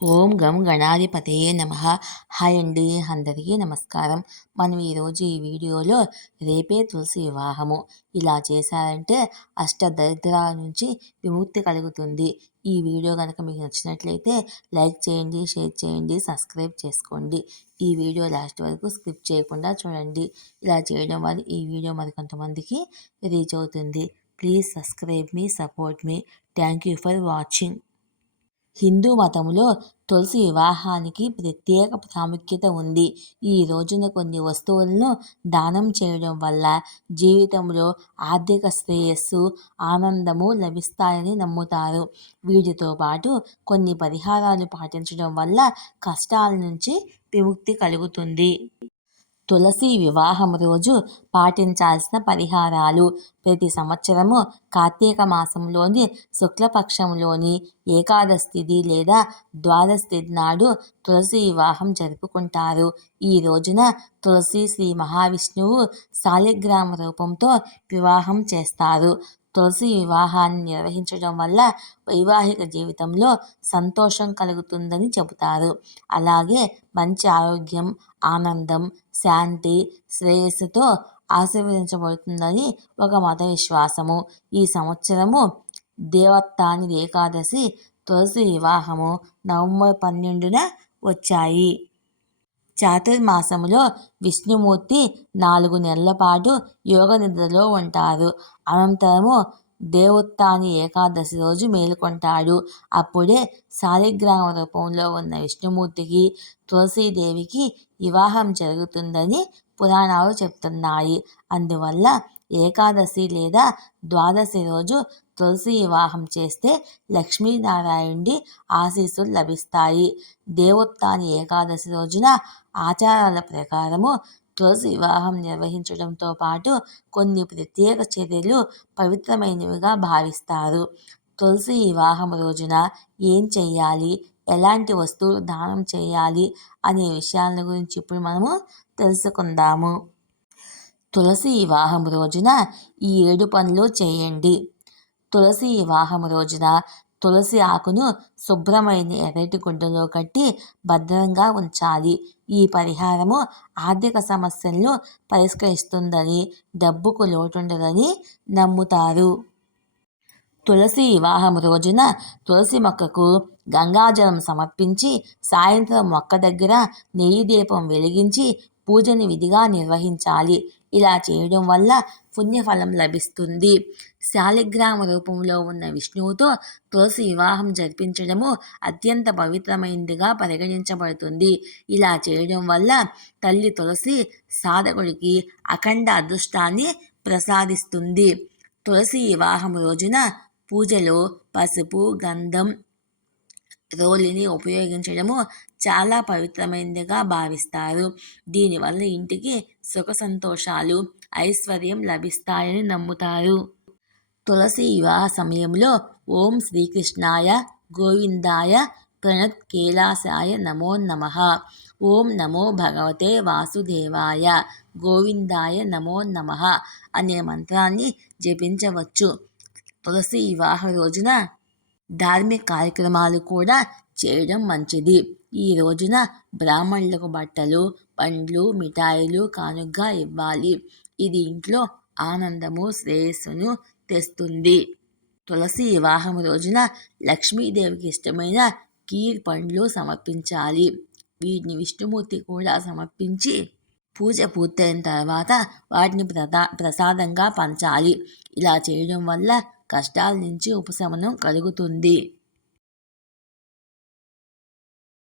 ఓం గం గణాధిపతయే నమః. హాయ్ అండి, అందరికీ నమస్కారం. మనం ఈరోజు ఈ వీడియోలో రేపే తులసి వివాహము ఇలా చేశారంటే అష్టదరిద్రాల నుంచి విముక్తి కలుగుతుంది. ఈ వీడియో కనుక మీకు నచ్చినట్లయితే లైక్ చేయండి, షేర్ చేయండి, సబ్స్క్రైబ్ చేసుకోండి. ఈ వీడియో లాస్ట్ వరకు స్కిప్ చేయకుండా చూడండి. ఇలా చేయడం వల్ల ఈ వీడియో మరికొంతమందికి రీచ్ అవుతుంది. Please subscribe me, support me. Thank you for watching. Hindu మతంలో తులసి వివాహానికి ప్రత్యేక ప్రాముఖ్యత ఉంది. ఈ రోజున కొన్ని వస్తువులను దానం చేయడం వల్ల జీవితంలో ఆర్థిక శ్రేయస్సు, ఆనందము లభిస్తాయని నమ్ముతారు. వీటితో పాటు కొన్ని పరిహారాలు పాటించడం వల్ల కష్టాల నుంచి విముక్తి కలుగుతుంది. తులసి వివాహం రోజు పాటించాల్సిన పరిహారాలు. ప్రతి సంవత్సరము కార్తీక మాసంలోని శుక్లపక్షంలోని ఏకాదశి తిథి లేదా ద్వాదశి తిథి నాడు తులసి వివాహం జరుపుకుంటారు. ఈ రోజున తులసి శ్రీ మహావిష్ణువు శాలిగ్రామ రూపంతో వివాహం చేస్తారు. తులసి వివాహాన్ని నిర్వహించడం వల్ల వైవాహిక జీవితంలో సంతోషం కలుగుతుందని చెబుతారు. అలాగే మంచి ఆరోగ్యం, ఆనందం, శాంతి, శ్రేయస్సుతో ఆశీర్వదించబడుతుందని ఒక మత విశ్వాసము. ఈ సంవత్సరము దేవత్తాని ఏకాదశి, తులసి వివాహము నవంబర్ 12న వచ్చాయి. చాతుర్మాసములో విష్ణుమూర్తి 4 నెలల పాటు యోగ నిద్రలో ఉంటారు. అనంతరము దేవోత్థాని ఏకాదశి రోజు మేలుకొంటాడు. అప్పుడే శాలిగ్రామ రూపంలో ఉన్న విష్ణుమూర్తికి, తులసీదేవికి వివాహం జరుగుతుందని పురాణాలు చెప్తున్నాయి. అందువల్ల ఏకాదశి లేదా ద్వాదశి రోజు తులసి వివాహం చేస్తే లక్ష్మీనారాయణుడి ఆశీస్సులు లభిస్తాయి. దేవోత్థాని ఏకాదశి రోజున ఆచారాల ప్రకారము తులసి వివాహం నిర్వహించడంతో పాటు కొన్ని ప్రత్యేక చర్యలు పవిత్రమైనవిగా భావిస్తారు. తులసి వివాహం రోజున ఏం చెయ్యాలి, ఎలాంటి వస్తువులు దానం చేయాలి అనే విషయాల గురించి ఇప్పుడు మనము తెలుసుకుందాము. తులసి వివాహం రోజున ఈ 7 పనులు చేయండి. తులసి వివాహం రోజున తులసి ఆకును శుభ్రమైన ఎర్రటి గుడ్డలో కట్టి భద్రంగా ఉంచాలి. ఈ పరిహారము ఆర్థిక సమస్యలను పరిష్కరిస్తుందని, డబ్బుకు లోటుండదని నమ్ముతారు. తులసి వివాహం రోజున తులసి మొక్కకు గంగాజలం సమర్పించి సాయంత్రం మొక్క దగ్గర నెయ్యి దీపం వెలిగించి పూజని విధిగా నిర్వహించాలి. ఇలా చేయడం వల్ల పుణ్యఫలం లభిస్తుంది. శాలిగ్రామ రూపంలో ఉన్న విష్ణువుతో తులసి వివాహం జరిపించడము అత్యంత పవిత్రమైనదిగా పరిగణించబడుతుంది. ఇలా చేయడం వల్ల తల్లి తులసి సాధకుడికి అఖండ అదృష్టాన్ని ప్రసాదిస్తుంది. తులసి వివాహం రోజున పూజలో పసుపు, గంధం, రోలిని ఉపయోగించడము చాలా పవిత్రమైనదిగా భావిస్తారు. దీనివల్ల ఇంటికి సుఖ సంతోషాలు, ఐశ్వర్యం లభిస్తాయని నమ్ముతారు. తులసి వివాహ సమయంలో ఓం శ్రీకృష్ణాయ గోవిందాయ ప్రణత్ కైలాసాయ నమో నమః, ఓం నమో భగవతే వాసుదేవాయ గోవిందాయ నమో నమః అనే మంత్రాన్ని జపించవచ్చు. తులసి వివాహ రోజున ధార్మిక కార్యక్రమాలు కూడా చేయడం మంచిది. ఈ రోజున బ్రాహ్మణులకు బట్టలు, పండ్లు, మిఠాయిలు కానుకగా ఇవ్వాలి. ఇది ఇంట్లో ఆనందము, శ్రేయస్సును తెస్తుంది. తులసి వివాహం రోజున లక్ష్మీదేవికి ఇష్టమైన కీర్ పండ్లు సమర్పించాలి. వీటిని విష్ణుమూర్తి కూడా సమర్పించి పూజ పూర్తయిన తర్వాత వాటిని ప్రసాదంగా పంచాలి. ఇలా చేయడం వల్ల కష్టాల నుంచి ఉపశమనం కలుగుతుంది.